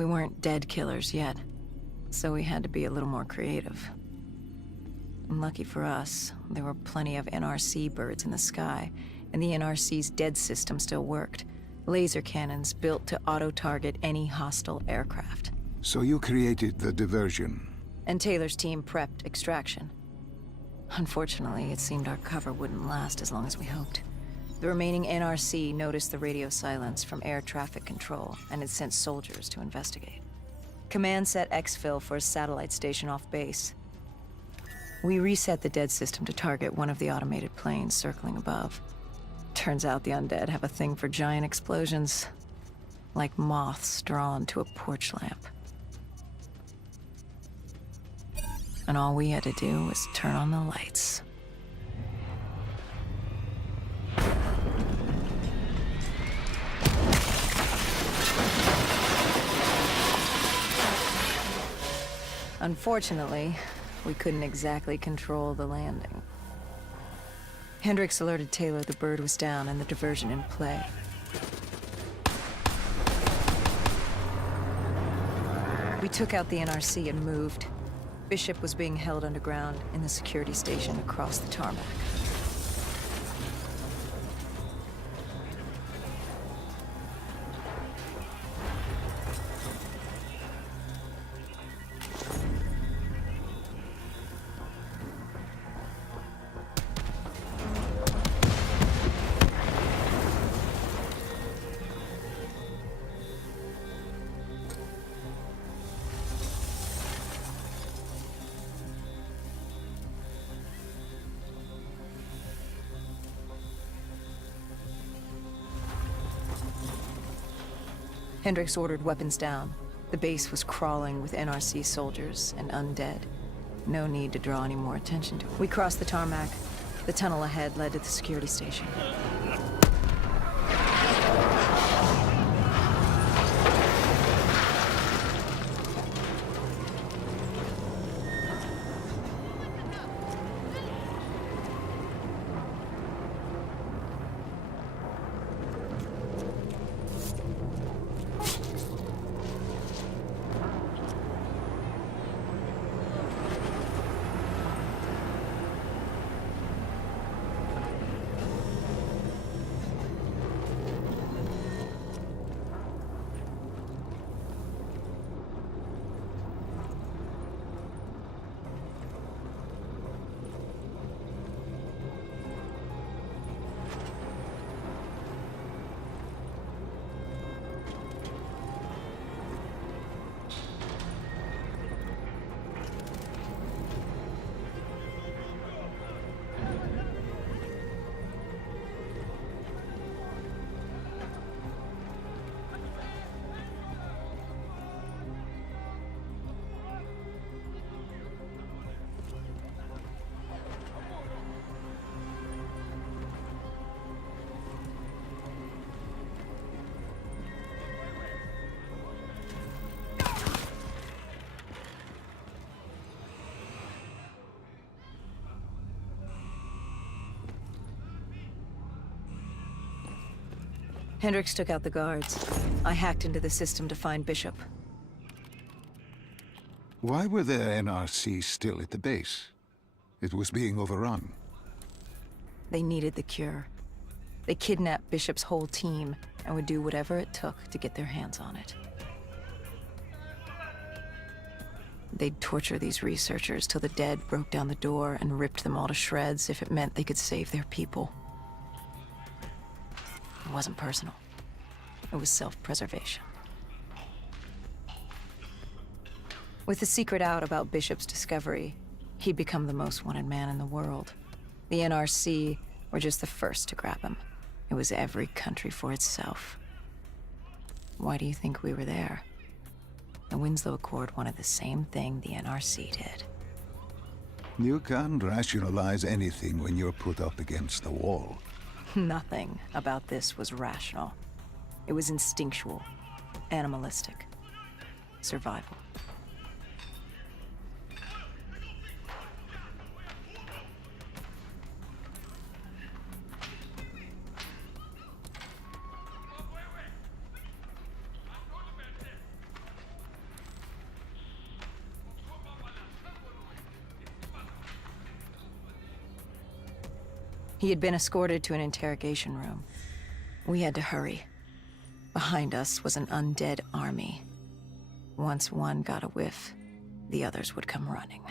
We weren't dead killers yet, so we had to be a little more creative. And lucky for us, there were plenty of NRC birds in the sky, and the NRC's dead system still worked. Laser cannons built to auto-target any hostile aircraft. So you created the diversion. And Taylor's team prepped extraction. Unfortunately, it seemed our cover wouldn't last as long as we hoped. The remaining NRC noticed the radio silence from air traffic control and had sent soldiers to investigate. Command set exfil for a satellite station off base. We reset the dead system to target one of the automated planes circling above. Turns out the undead have a thing for giant explosions, like moths drawn to a porch lamp. And all we had to do was turn on the lights. Unfortunately, we couldn't exactly control the landing. Hendricks alerted Taylor the bird was down and the diversion in play. We took out the NRC and moved. Bishop was being held underground in the security station across the tarmac. Hendricks ordered weapons down. The base was crawling with NRC soldiers and undead. No need to draw any more attention to it. We crossed the tarmac. The tunnel ahead led to the security station. Hendricks took out the guards. I hacked into the system to find Bishop. Why were there NRC still at the base? It was being overrun. They needed the cure. They kidnapped Bishop's whole team and would do whatever it took to get their hands on it. They'd torture these researchers till the dead broke down the door and ripped them all to shreds if it meant they could save their people. It wasn't personal. It was self-preservation. With the secret out about Bishop's discovery, he'd become the most wanted man in the world. The NRC were just the first to grab him. It was every country for itself. Why do you think we were there? The Winslow Accord wanted the same thing the NRC did. You can't rationalize anything when you're put up against the wall. Nothing about this was rational. It was instinctual, animalistic, survival. He had been escorted to an interrogation room. We had to hurry. Behind us was an undead army. Once one got a whiff, the others would come running.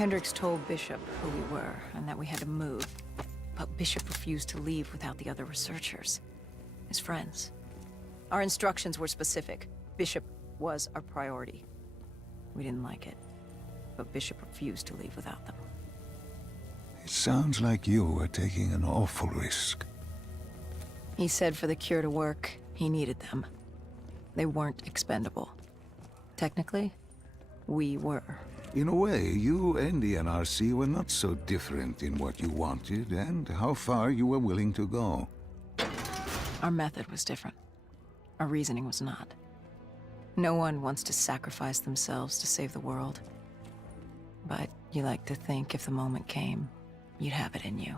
Hendricks told Bishop who we were and that we had to move, but Bishop refused to leave without the other researchers, his friends. Our instructions were specific. Bishop was our priority. We didn't like it, but Bishop refused to leave without them. It sounds like you were taking an awful risk. He said for the cure to work, he needed them. They weren't expendable. Technically, we were. In a way, you and the NRC were not so different in what you wanted and how far you were willing to go. Our method was different. Our reasoning was not. No one wants to sacrifice themselves to save the world. But you like to think if the moment came, you'd have it in you.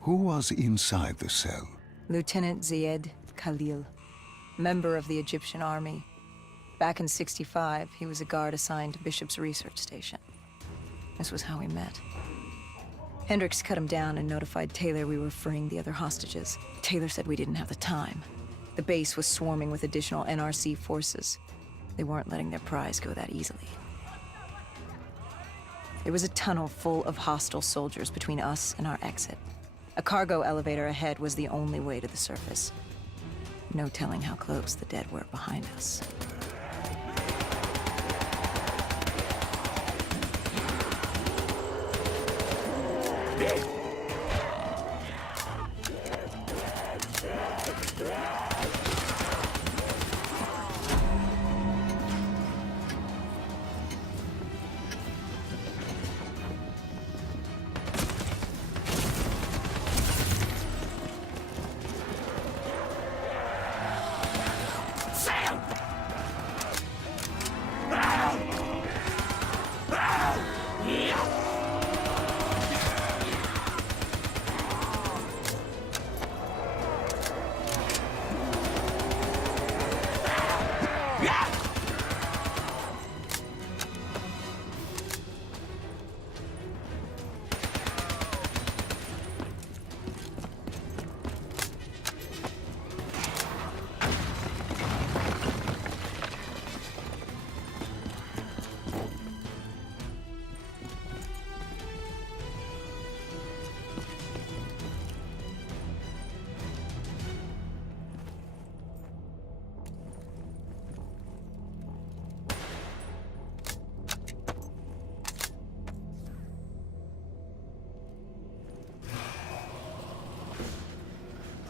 Who was inside the cell? Lieutenant Zayed Khalil, member of the Egyptian army. Back in '65, he was a guard assigned to Bishop's research station. This was how we met. Hendricks cut him down and notified Taylor we were freeing the other hostages. Taylor said we didn't have the time. The base was swarming with additional NRC forces. They weren't letting their prize go that easily. There was a tunnel full of hostile soldiers between us and our exit. A cargo elevator ahead was the only way to the surface. No telling how close the dead were behind us.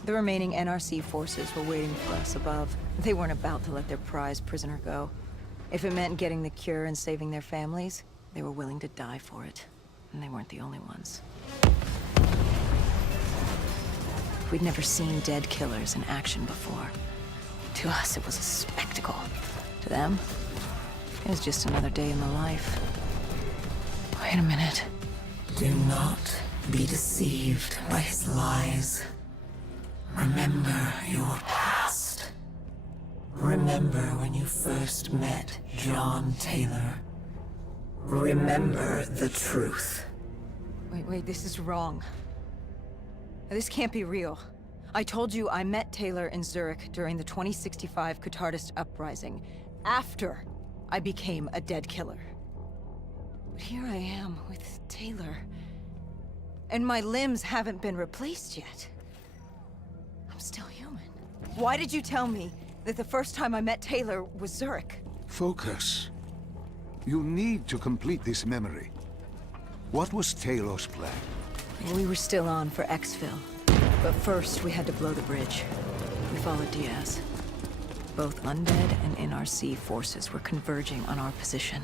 The remaining NRC forces were waiting for us above. They weren't about to let their prized prisoner go. If it meant getting the cure and saving their families, they were willing to die for it. And they weren't the only ones. We'd never seen dead killers in action before. To us, it was a spectacle. To them, it was just another day in the life. Wait a minute. Do not be deceived by his lies. Remember your past. Remember when you first met John Taylor. Remember the truth. Wait, this is wrong. This can't be real. I told you I met Taylor in Zurich during the 2065 Catardist Uprising, after I became a dead killer. But here I am with Taylor, and my limbs haven't been replaced yet. I'm still human. Why did you tell me that the first time I met Taylor was Zurich? Focus. You need to complete this memory. What was Taylor's plan? We were still on for exfil, but first we had to blow the bridge. We followed Diaz. Both undead and NRC forces were converging on our position.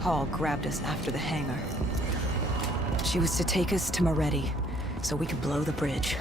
Hall grabbed us after the hangar. She was to take us to Moretti, so we could blow the bridge.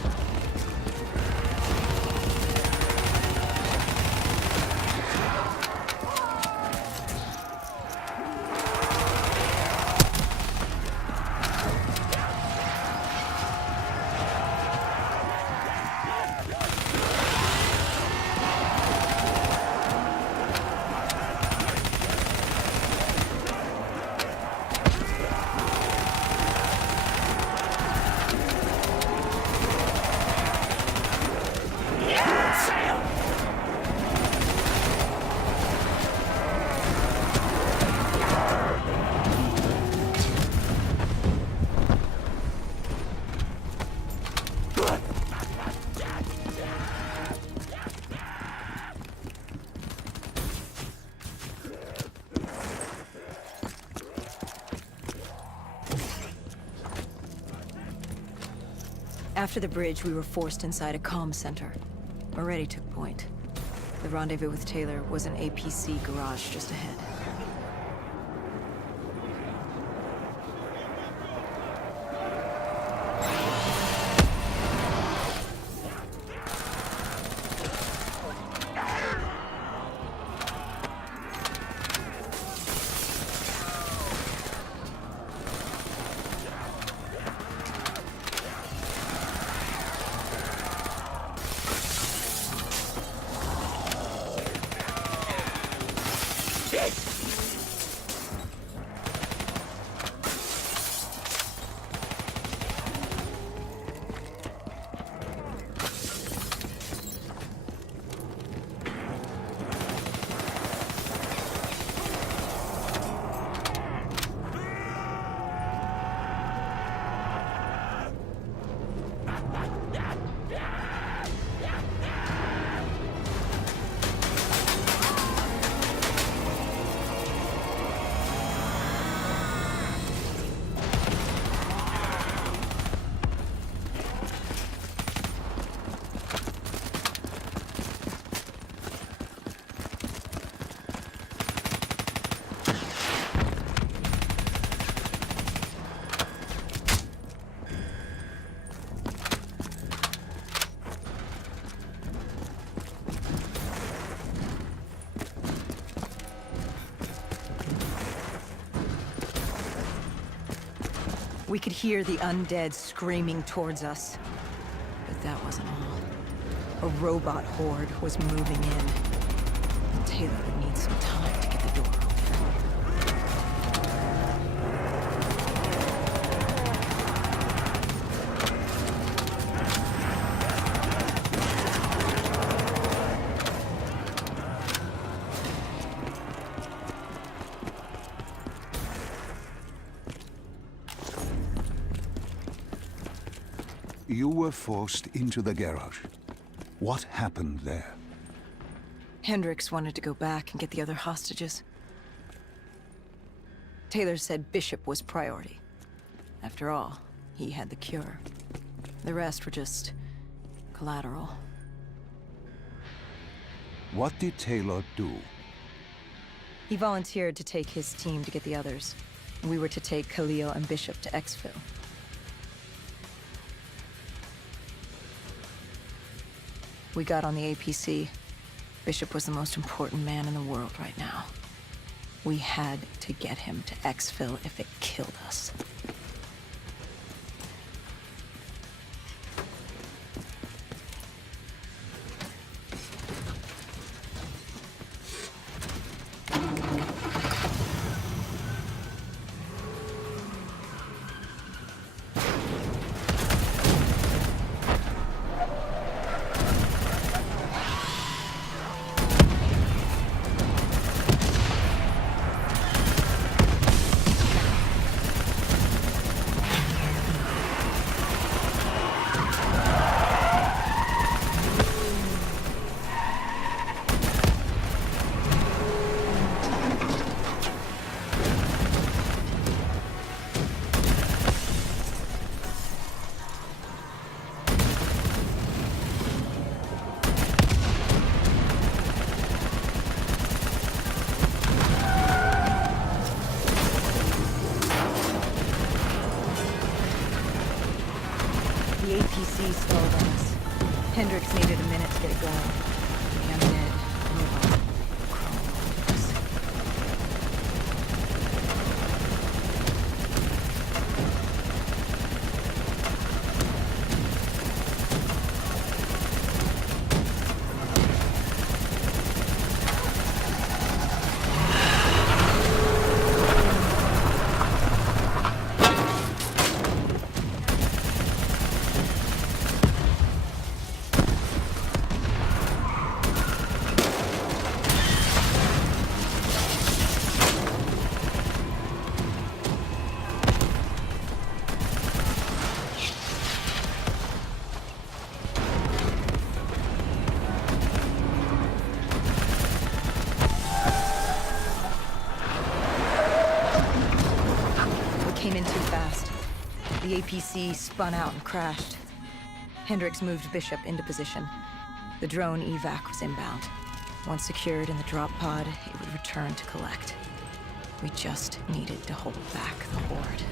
After the bridge, we were forced inside a comm center. Moretti took point. The rendezvous with Taylor was an APC garage just ahead. We could hear the undead screaming towards us. But that wasn't all. A robot horde was moving in. And Taylor would need some time to get the door open. You were forced into the garage. What happened there? Hendricks wanted to go back and get the other hostages. Taylor said Bishop was priority. After all, he had the cure. The rest were just collateral. What did Taylor do? He volunteered to take his team to get the others. We were to take Khalil and Bishop to exfil. We got on the APC. Bishop was the most important man in the world right now. We had to get him to exfil if it killed us. The APC stalled on us. Hendricks needed a minute to get it going. The undead, robot, crawled over us. Came in too fast. The APC spun out and crashed. Hendricks moved Bishop into position. The drone evac was inbound. Once secured in the drop pod, it would return to collect. We just needed to hold back the horde.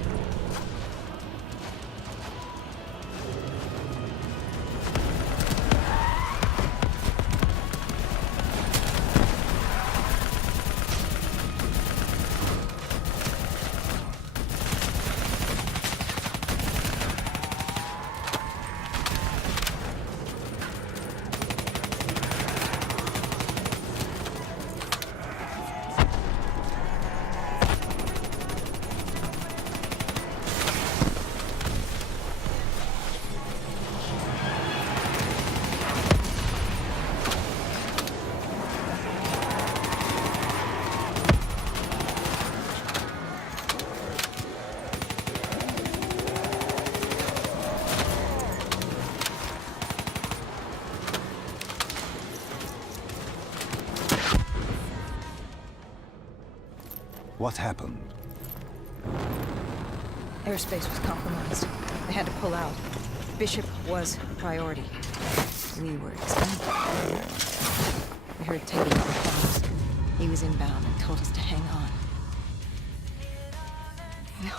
What happened? Airspace was compromised. They had to pull out. Bishop was priority. We were expendable. We heard Taylor calls. He was inbound and told us to hang on. No.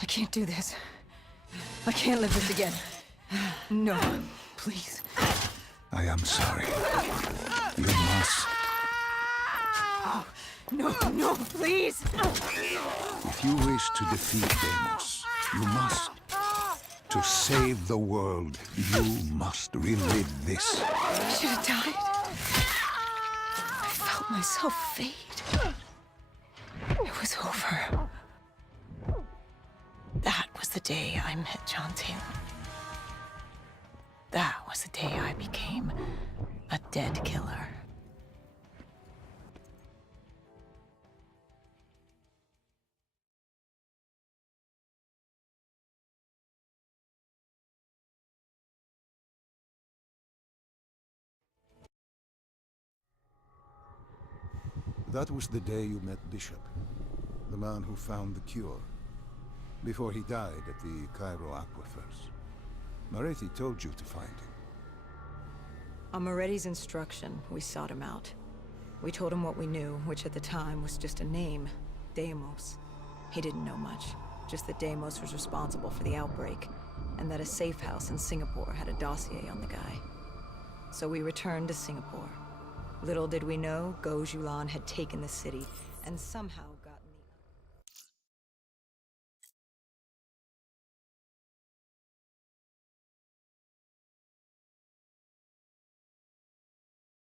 I can't do this. I can't live this again. No, please. I am sorry. You must. No, no, please! If you wish to defeat Deimos, You must. To save the world, you must relive this. I should have died. I felt myself fade. It was over. That was the day I met John Taylor. That was the day I became a dead killer. That was the day you met Bishop, the man who found the cure, before he died at the Cairo aquifers. Moretti told you to find him. On Moretti's instruction, we sought him out. We told him what we knew, which at the time was just a name, Deimos. He didn't know much, just that Deimos was responsible for the outbreak, and that a safe house in Singapore had a dossier on the guy. So we returned to Singapore. Little did we know, Go Julan had taken the city, and somehow